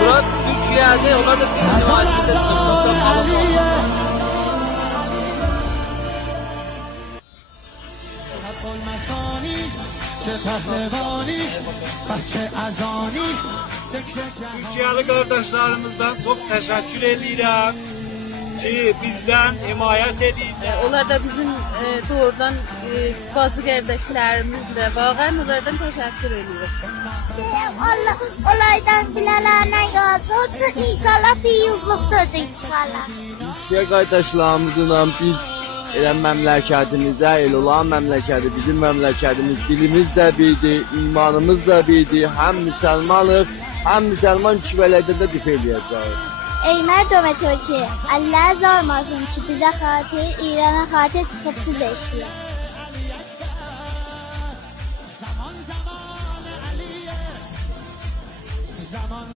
Burada Türkiye'de onlar da bir cemaatinde çıkıp Türkiye'li kardeşlerimizden çok teşekkür ediyorum ki bizden himayet edin. Onlar da bizim doğrudan bazı kardeşlerimizle bağlan onlardan teşekkür ediyoruz. Allah olaydan bilenlerden razı olsun. İnşallah bir yüzlük dözü çıkarlar. Türkiye kardeşlerimizle biz elə məmləkətimizdə, el olan məmləkəti, bizim məmləkətimiz, dilimiz də birdir, imanımız da birdir. Həm müsəlmanıq, həm müsəlman kişilərdə də dif eləyəcəyik. Ey merdome Türkiye, Allah zormasın ki bize xatir, İran'a xatir çıkıp siz eşliyor.